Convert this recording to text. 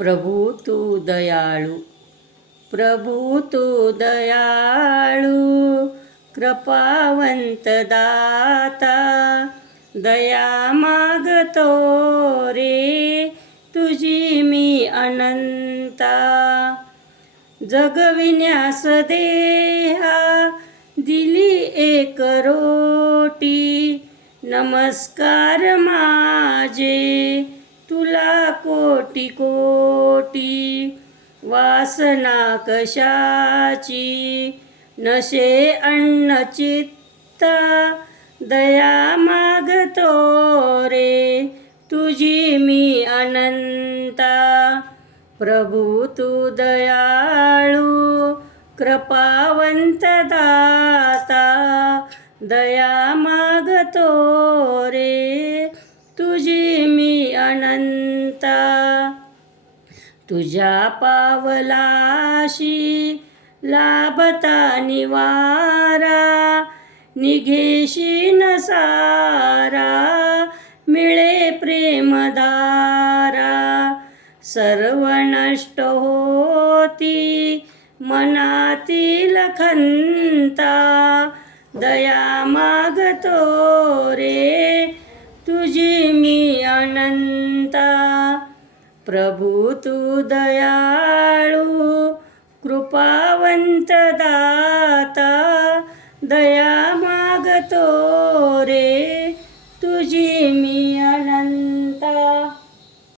प्रभू तू दयाळू, प्रभू तू दयाळू, कृपावंत दाता, दया मागतो रे तुझी मी अनंता. जगविण्यास देहा दिली एक रोटी, नमस्कार माझे तुला कोटी कोटी. वासना कशाची नशे अन्न चित्ता, दया मागतो रे तुझी मी अनंता. प्रभू तू दयाळू, कृपावंत दाता, दया मागतो रे तुझी मी अनंता. तुझ्या पावलाशी लाभता निवारा, निघेशी न सारा मिळे प्रेमधारा. सर्व नष्ट होती मनातील खंता, दया मागतो रे तुझी मी अनंता. प्रभू तू दयाळू, कृपावंत दाता, दया